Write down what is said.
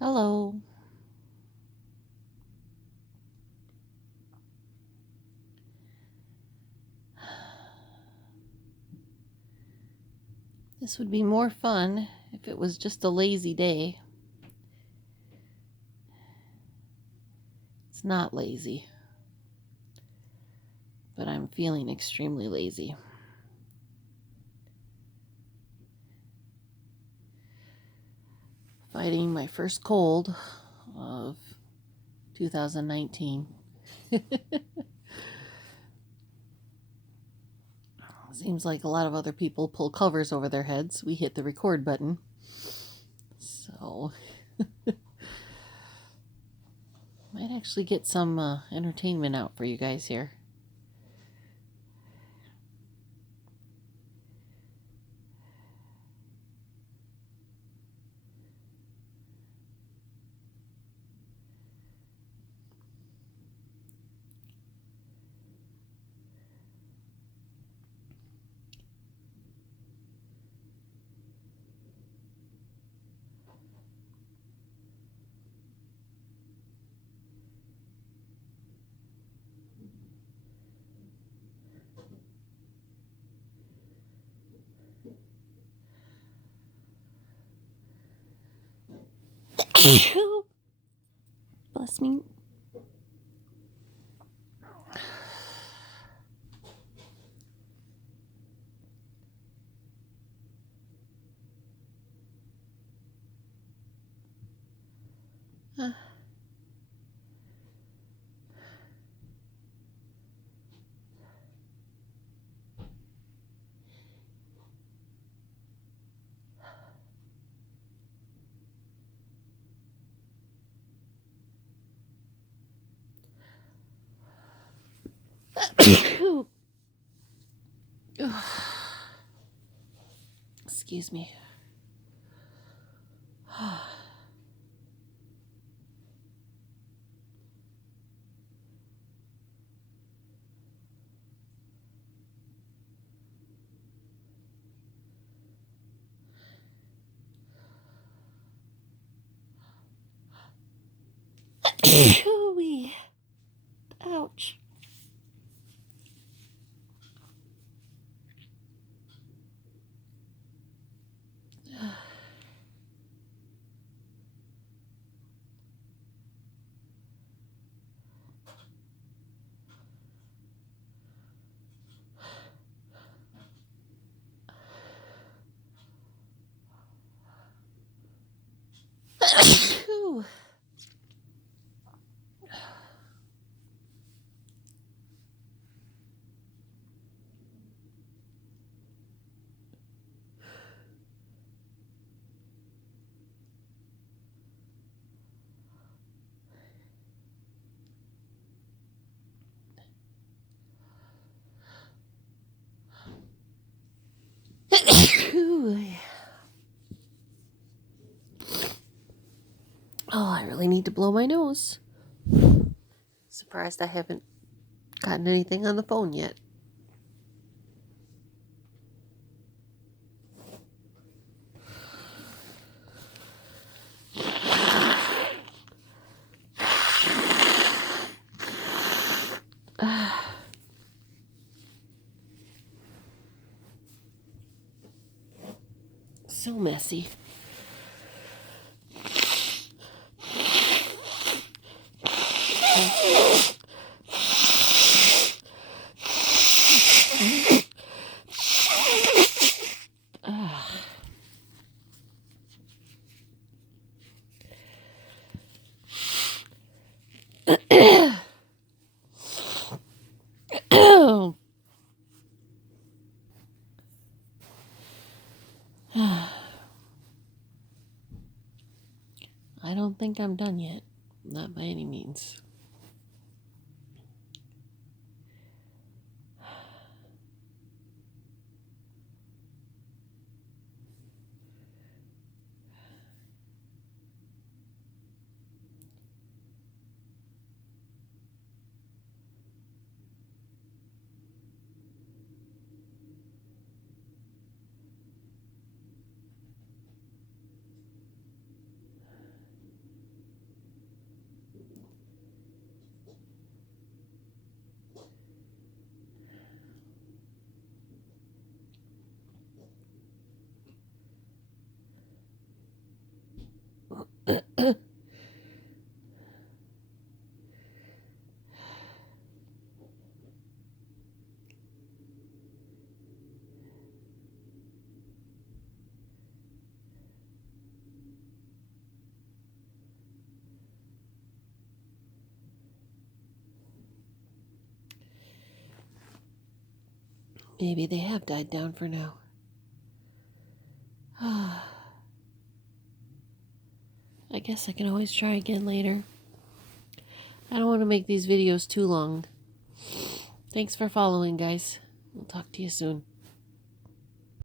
Hello. This would be more fun if it was just a lazy day. It's not lazy, but I'm feeling extremely lazy. Fighting my first cold of 2019. Seems like a lot of other people pull covers over their heads. We hit the record button. So, might actually get some entertainment out for you guys here. Bless me. Excuse me. Ooh-wee. Ouch. Ooh. Ooh. Oh, I really need to blow my nose. Surprised I haven't gotten anything on the phone yet. So messy. I don't think I'm done yet. Not by any means. Maybe they have died down for now. I guess I can always try again later. I don't want to make these videos too long. Thanks for following, guys. We'll talk to you soon.